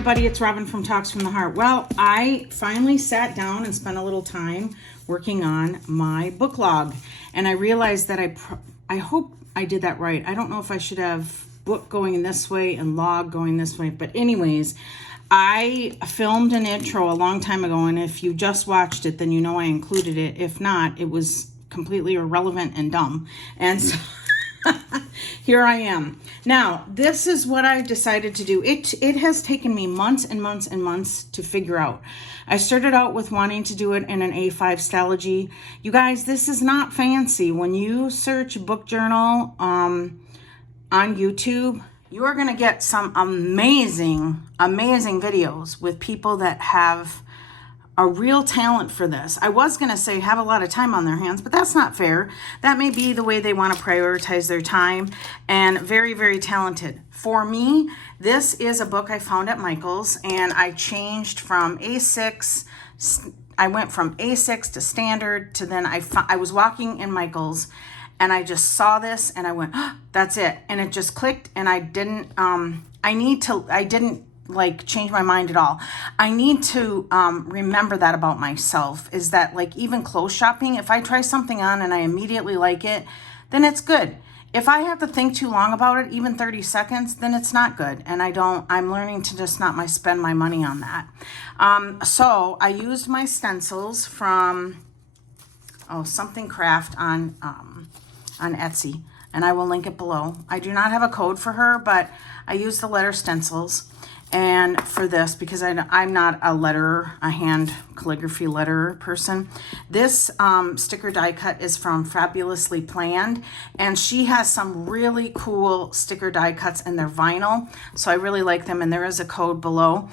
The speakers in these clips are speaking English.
everybody, it's Robin from Talks from the Heart. Well, I finally sat down and spent a little time working on my book log, and I realized that I hope I did that right. I don't know if I should have book going in this way and log going this way, but anyways, I filmed an intro a long time ago, and if you just watched it, then you know I included it. If not, it was completely irrelevant and dumb, and so here I am. Now, this is what I decided to do. It has taken me months and months and months to figure out. I started out with wanting to do it in an A5 stylogy. You guys, this is not fancy. When you search book journal on YouTube, you are going to get some amazing videos with people that have a real talent for this. I was going to say have a lot of time on their hands, but that's not fair. That may be the way they want to prioritize their time, and very, very talented. For me, this is a book I found at Michael's, and I changed from A6. I went from A6 to standard to then I was walking in Michael's and I just saw this and I went, oh, that's it. And it just clicked, and I didn't like change my mind at all. I need to remember that about myself, is that like even clothes shopping, if I try something on and I immediately like it, then it's good. If I have to think too long about it, even 30 seconds, then it's not good. And I'm learning to just not spend my money on that. So I used my stencils from, something craft on Etsy, and I will link it below. I do not have a code for her, but I use the letter stencils. And for this, because I'm not a hand calligraphy letterer person, this sticker die cut is from Fabulously Planned, and she has some really cool sticker die cuts, and they're vinyl, so I really like them, and there is a code below.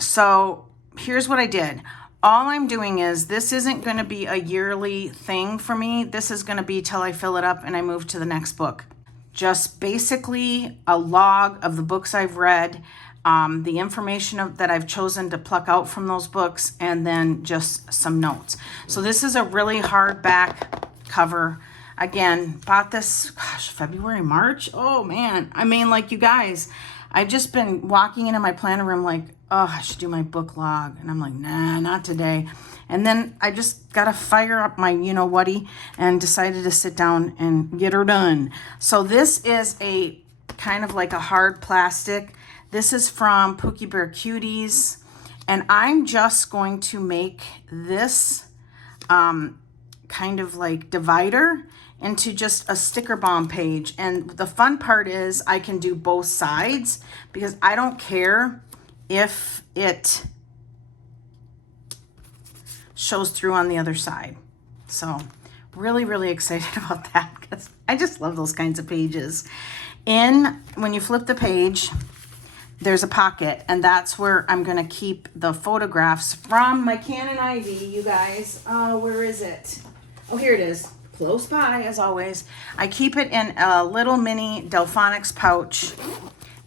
So here's what I did. All I'm doing is, this isn't going to be a yearly thing for me. This is going to be till I fill it up and I move to the next book. Just basically a log of the books I've read, the information that I've chosen to pluck out from those books, and then just some notes. So this is a really hardback cover. Again, bought this, February, March. Oh man. I mean, like, you guys, I've just been walking into my planner room like, oh, I should do my book log. And I'm like, nah, not today. And then I just got to fire up my you-know-whaty and decided to sit down and get her done. So this is a kind of like a hard plastic. This is from Pookie Bear Cuties. And I'm just going to make this kind of like divider into just a sticker bomb page. And the fun part is I can do both sides, because I don't care if it shows through on the other side. So really, really excited about that, because I just love those kinds of pages. When you flip the page, there's a pocket, and that's where I'm going to keep the photographs from my Canon Ivy, you guys. Where is it? Oh, here it is. Close by, as always. I keep it in a little mini Delphonics pouch,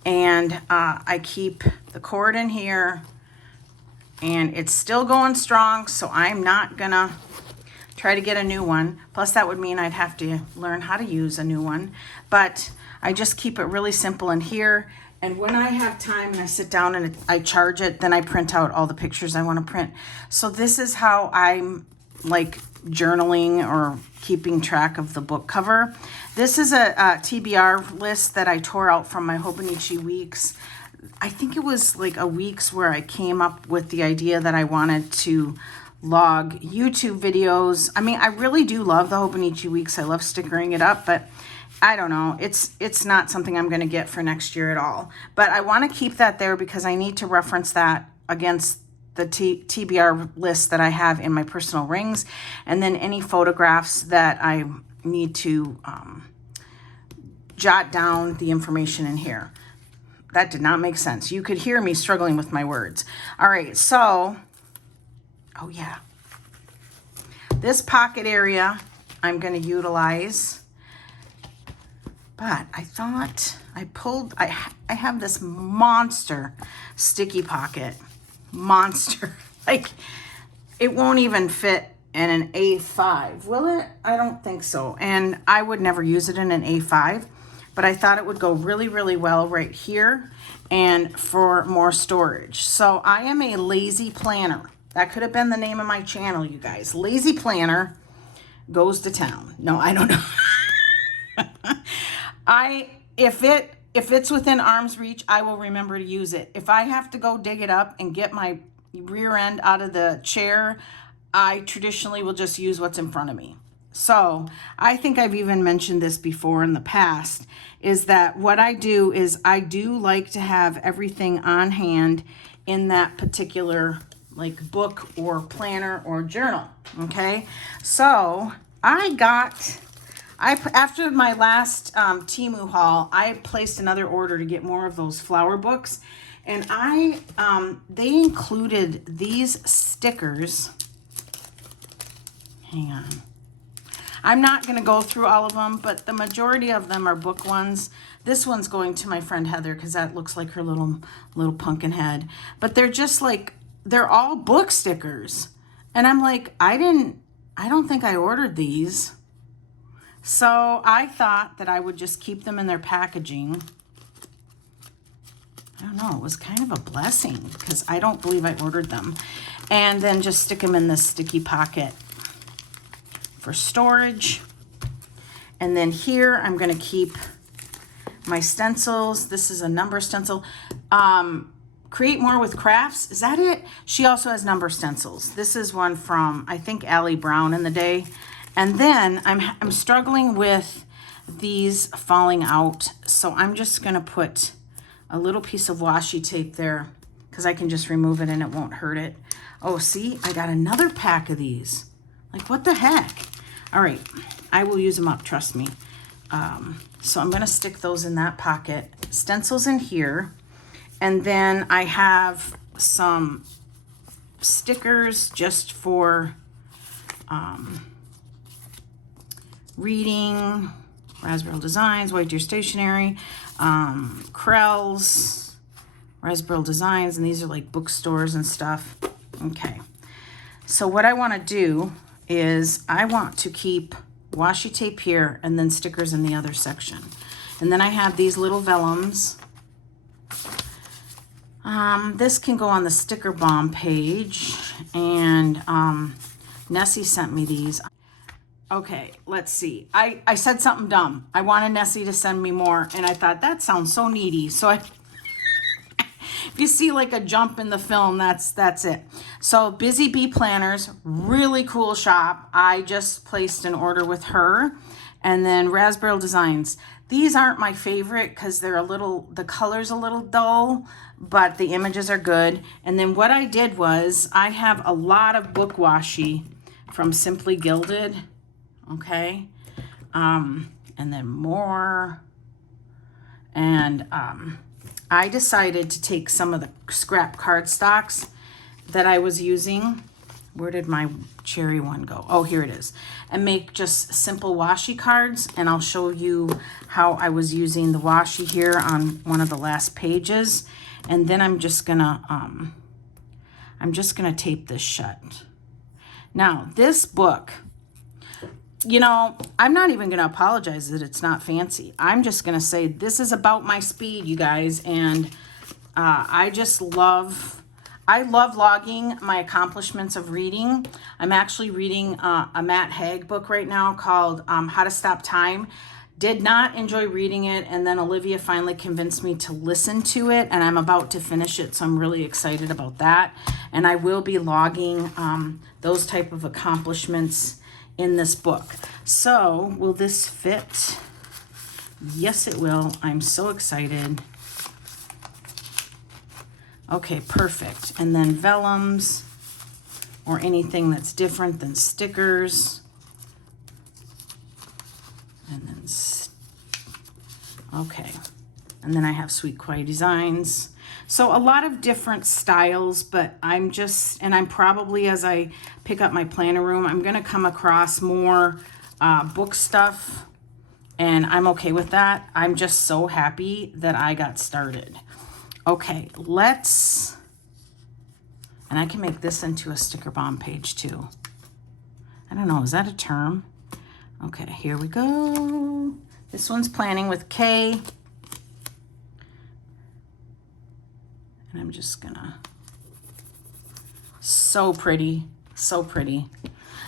and I keep the cord in here, and it's still going strong, so I'm not gonna try to get a new one. Plus, that would mean I'd have to learn how to use a new one. But I just keep it really simple in here, and when I have time and I sit down and I charge it, then I print out all the pictures I want to print. So this is how I'm like journaling or keeping track of the book cover. This is a TBR list that I tore out from my Hobonichi Weeks. I think it was like a week's where I came up with the idea that I wanted to log YouTube videos. I mean, I really do love the Hobonichi Weeks. I love stickering it up, but I don't know. It's not something I'm going to get for next year at all. But I want to keep that there because I need to reference that against the TBR list that I have in my personal rings, and then any photographs that I need to jot down the information in here. That did not make sense. You could hear me struggling with my words. All right, so, oh yeah. This pocket area I'm going to utilize, but I thought I have this monster sticky pocket. Monster. Like, it won't even fit in an A5, will it? I don't think so. And I would never use it in an A5 but I thought it would go really, really well right here and for more storage. So I am a lazy planner. That could have been the name of my channel, you guys. Lazy Planner Goes to Town. No, I don't know. If it's within arm's reach, I will remember to use it. If I have to go dig it up and get my rear end out of the chair, I traditionally will just use what's in front of me. So I think I've even mentioned this before in the past, is that what I do is I do like to have everything on hand in that particular like book or planner or journal. Okay, so after my last Temu haul, I placed another order to get more of those flower books, and they included these stickers. Hang on. I'm not going to go through all of them, but the majority of them are book ones. This one's going to my friend Heather because that looks like her little pumpkin head. But they're just like, they're all book stickers. And I'm like, I don't think I ordered these. So I thought that I would just keep them in their packaging. I don't know, it was kind of a blessing because I don't believe I ordered them. And then just stick them in this sticky pocket for storage. And then here I'm going to keep my stencils. This is a number stencil. Create More with Crafts. Is that it? She also has number stencils. This is one from, I think, Allie Brown in the day. And then I'm struggling with these falling out. So I'm just going to put a little piece of washi tape there because I can just remove it and it won't hurt it. Oh, see, I got another pack of these. Like, what the heck? All right, I will use them up, trust me. So I'm gonna stick those in that pocket. Stencils in here. And then I have some stickers just for reading, Raspberry Designs, White Deer Stationery, Krels, Raspberry Designs, and these are like bookstores and stuff. Okay, so what I want to do is I want to keep washi tape here and then stickers in the other section. And then I have these little vellums. This can go on the sticker bomb page, and Nessie sent me these. Okay, let's see. I said something dumb. I wanted Nessie to send me more, and I thought that sounds so needy. So if you see like a jump in the film, that's it. So Busy Bee Planners, really cool shop. I just placed an order with her. And then Raspberry Designs. These aren't my favorite because the color's a little dull, but the images are good. And then what I did was I have a lot of book washi from Simply Gilded. Okay. And then more. And I decided to take some of the scrap cardstocks that I was using. Where did my cherry one go? Oh, here it is. And make just simple washi cards. And I'll show you how I was using the washi here on one of the last pages. And then I'm just gonna tape this shut. Now, this book, you know, I'm not even gonna apologize that it's not fancy. I'm just gonna say this is about my speed, you guys. And I love logging my accomplishments of reading. I'm actually reading a Matt Haig book right now called How to Stop Time. Did not enjoy reading it, and then Olivia finally convinced me to listen to it, and I'm about to finish it, so I'm really excited about that. And I will be logging those type of accomplishments in this book. So, will this fit? Yes, it will. I'm so excited. Okay, perfect. And then vellums or anything that's different than stickers. And then, okay. And then I have Sweet Quiet Designs. So a lot of different styles, but I'm probably, as I pick up my planner room, I'm going to come across more book stuff, and I'm okay with that. I'm just so happy that I got started. Okay, and I can make this into a sticker bomb page too. I don't know, is that a term? Okay, here we go. This one's Planning with K. And I'm just gonna, so pretty, so pretty.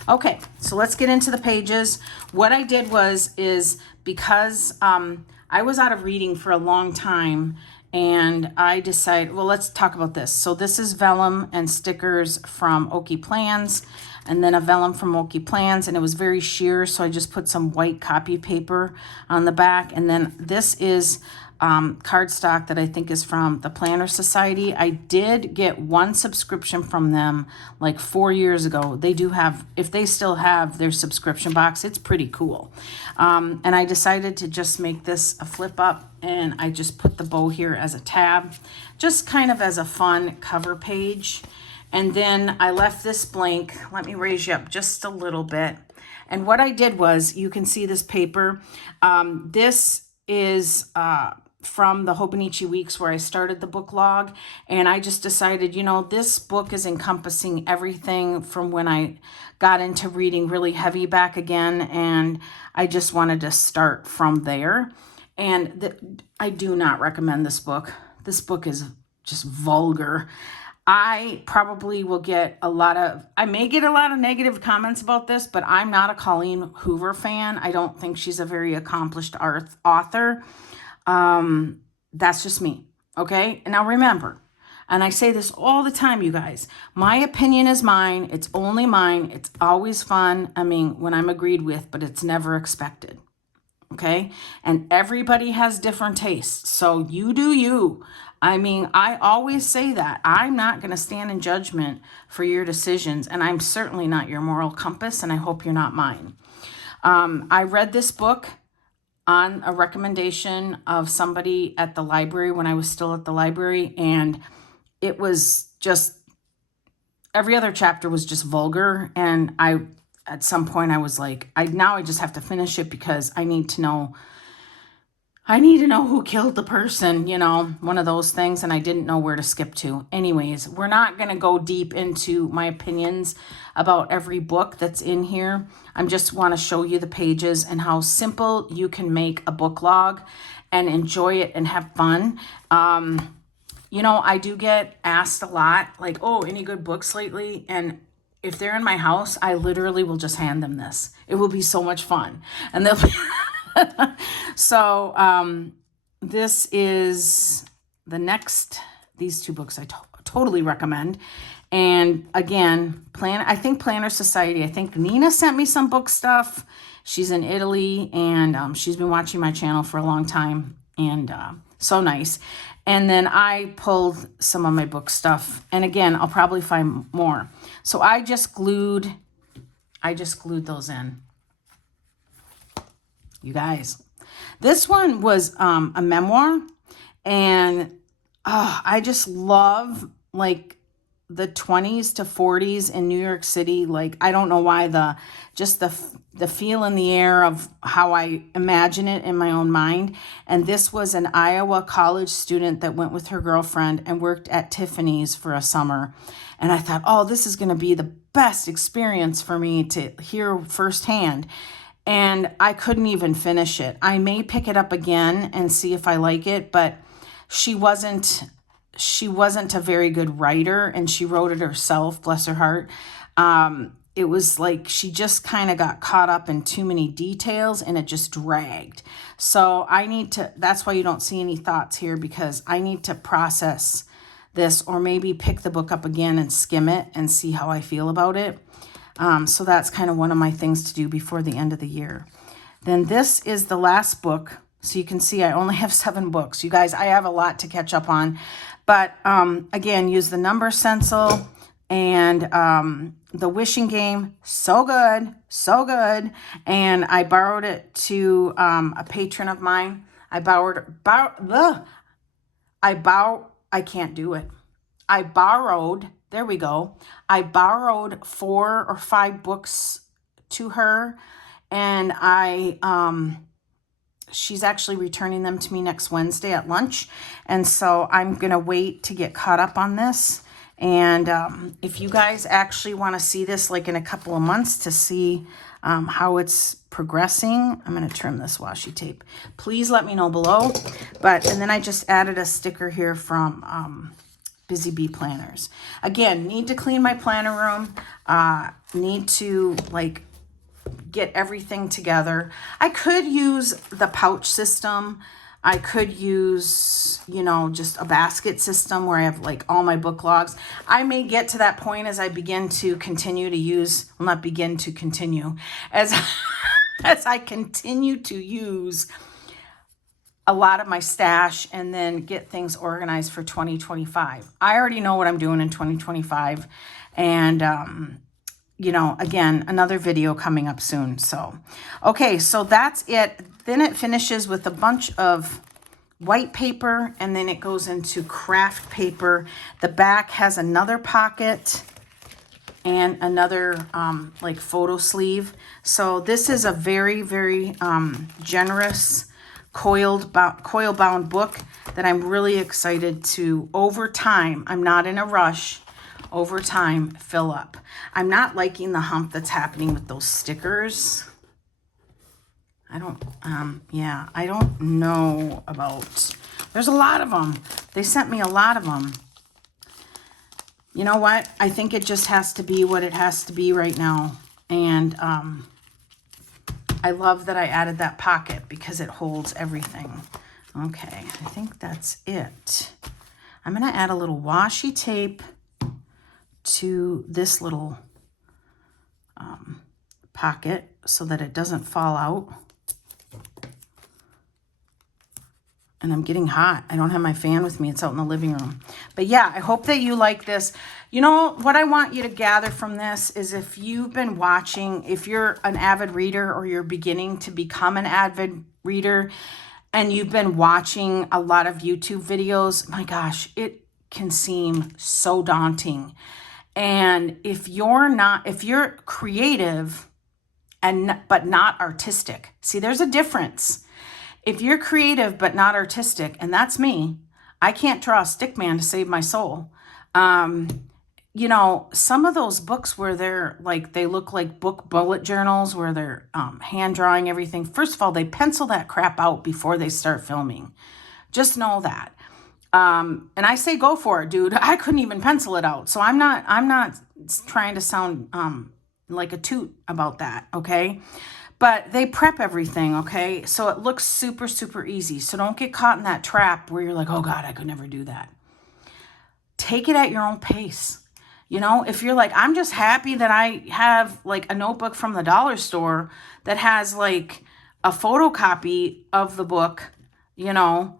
Okay, so let's get into the pages. What I did is because I was out of reading for a long time, and I decided, well, let's talk about this. So this is vellum and stickers from Okie Plans, and then a vellum from Okie Plans, and it was very sheer, so I just put some white copy paper on the back. And then this is cardstock that I think is from the Planner Society. I did get one subscription from them like 4 years ago. They do have, if they still have their subscription box, it's pretty cool. And I decided to just make this a flip up, and I just put the bow here as a tab, just kind of as a fun cover page. And then I left this blank. Let me raise you up just a little bit. And what I did was, you can see this paper. This is from the Hobonichi Weeks where I started the book log, and I just decided, you know, this book is encompassing everything from when I got into reading really heavy back again, and I just wanted to start from there. And I do not recommend this book. This book is just vulgar. I probably will get I may get a lot of negative comments about this, but I'm not a Colleen Hoover fan. I don't think she's a very accomplished author. That's just me. Okay. And now remember, and I say this all the time, you guys, my opinion is mine. It's only mine. It's always fun. I mean, when I'm agreed with, but it's never expected. Okay. And everybody has different tastes. So you do you. I mean, I always say that I'm not going to stand in judgment for your decisions, and I'm certainly not your moral compass, and I hope you're not mine. I read this book on a recommendation of somebody at the library when I was still at the library, and it was just, every other chapter was just vulgar, and at some point I was like, now I just have to finish it because I need to know who killed the person, you know, one of those things, and I didn't know where to skip to. Anyways, we're not going to go deep into my opinions about every book that's in here. I just want to show you the pages and how simple you can make a book log and enjoy it and have fun. You know, I do get asked a lot, like, oh, any good books lately? And if they're in my house, I literally will just hand them this. It will be so much fun. And they'll be... So this is the next, these two books I totally recommend. And again, I think Planner Society, I think Nina sent me some book stuff. She's in Italy, and she's been watching my channel for a long time, and so nice. And then I pulled some of my book stuff, and again, I'll probably find more. So I just glued those in. You guys, this one was a memoir, and I just love like the 20s to 40s in New York City. Like, I don't know why, the feel in the air of how I imagine it in my own mind. And this was an Iowa college student that went with her girlfriend and worked at Tiffany's for a summer. And I thought, oh, this is going to be the best experience for me to hear firsthand. And I couldn't even finish it. I may pick it up again and see if I like it, but she wasn't a very good writer, and she wrote it herself, bless her heart. It was like she just kind of got caught up in too many details, and it just dragged. So that's why you don't see any thoughts here, because I need to process this, or maybe pick the book up again and skim it and see how I feel about it. So that's kind of one of my things to do before the end of the year. Then this is the last book. So you can see I only have 7 books. You guys, I have a lot to catch up on. But again, use the number stencil and the wishing game. So good, so good. And I borrowed it to a patron of mine. I can't do it. There we go. I borrowed 4 or 5 books to her, and she's actually returning them to me next Wednesday at lunch. And so I'm going to wait to get caught up on this And if you guys actually want to see this like in a couple of months to see how it's progressing, I'm going to trim this washi tape. Please let me know below. And then I just added a sticker here from Busy Bee Planners. Again, need to clean my planner room. Need to like get everything together. I could use the pouch system. I could use, you know, just a basket system where I have like all my book logs. I may get to that point as I begin to continue to use, well, not begin to continue, as, as I continue to use a lot of my stash and then get things organized for 2025. I already know what I'm doing in 2025. And, you know, again, another video coming up soon. So, okay, so that's it. Then it finishes with a bunch of white paper, and then it goes into craft paper. The back has another pocket and another like photo sleeve. So this is a very, very generous coil bound book that I'm really excited to, over time, I'm not in a rush, over time, fill up. I'm not liking the hump that's happening with those stickers. I don't know about, there's a lot of them. They sent me a lot of them. You know what? I think it just has to be what it has to be right now. And I love that I added that pocket because it holds everything. Okay, I think that's it. I'm going to add a little washi tape to this little pocket so that it doesn't fall out. And I'm getting hot. I don't have my fan with me. It's out in the living room. But yeah, I hope that you like this. You know, what I want you to gather from this is, if you've been watching, if you're an avid reader or you're beginning to become an avid reader and you've been watching a lot of YouTube videos, my gosh, it can seem so daunting. And if you're creative but not artistic, see, there's a difference. If you're creative but not artistic, and that's me, I can't draw a stick man to save my soul. You know, some of those books where they're like, they look like book bullet journals where they're hand drawing everything. First of all, they pencil that crap out before they start filming. Just know that. And I say go for it, dude. I couldn't even pencil it out. So I'm not trying to sound like a toot about that, okay? But they prep everything, okay? So it looks super, super easy. So don't get caught in that trap where you're like, oh God, I could never do that. Take it at your own pace. You know, if you're like, I'm just happy that I have like a notebook from the dollar store that has like a photocopy of the book, you know,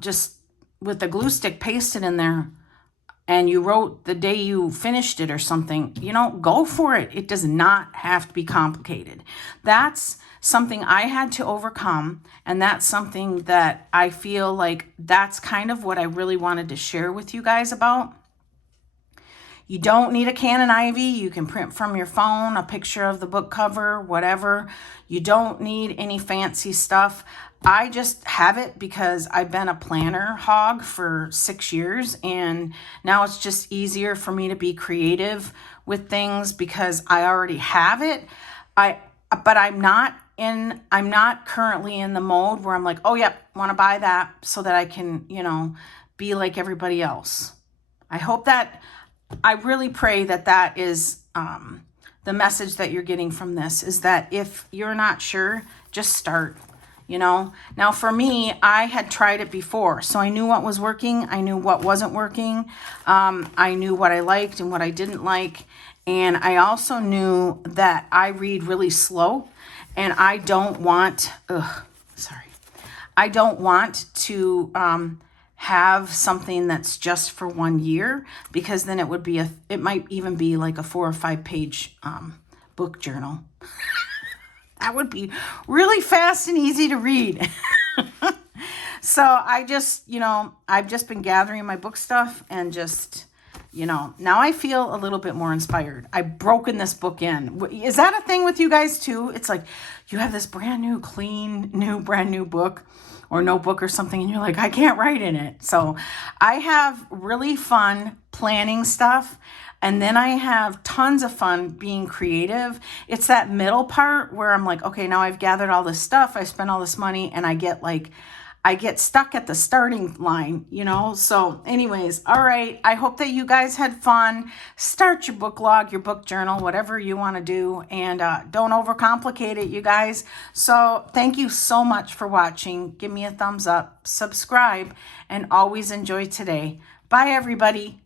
just with the glue stick pasted in there, and you wrote the day you finished it or something, you know, go for it. It does not have to be complicated. That's something I had to overcome, and that's something that I feel like that's kind of what I really wanted to share with you guys about. You don't need a Canon Ivy. You can print from your phone a picture of the book cover, whatever. You don't need any fancy stuff. I just have it because I've been a planner hog for 6 years, and now it's just easier for me to be creative with things because I already have it. But I'm not currently in the mode where I'm like, oh yep, want to buy that so that I can, you know, be like everybody else. I really pray that that is the message that you're getting from this, is that if you're not sure, just start. You know, now for me, I had tried it before, so I knew what was working. I knew what wasn't working. I knew what I liked and what I didn't like. And I also knew that I read really slow, and I don't want, I don't want to have something that's just for 1 year, because then it might even be like a 4 or 5 page book journal. That would be really fast and easy to read. So I just, you know, I've just been gathering my book stuff and just, You know, now I feel a little bit more inspired. I've broken this book in. Is that a thing with you guys too? It's like you have this brand new, clean, brand new book or notebook or something, and you're like, I can't write in it. So I have really fun planning stuff. And then I have tons of fun being creative. It's that middle part where I'm like, okay, now I've gathered all this stuff. I spent all this money, and I get stuck at the starting line, you know? So anyways, all right. I hope that you guys had fun. Start your book log, your book journal, whatever you want to do. And don't overcomplicate it, you guys. So thank you so much for watching. Give me a thumbs up, subscribe, and always enjoy today. Bye, everybody.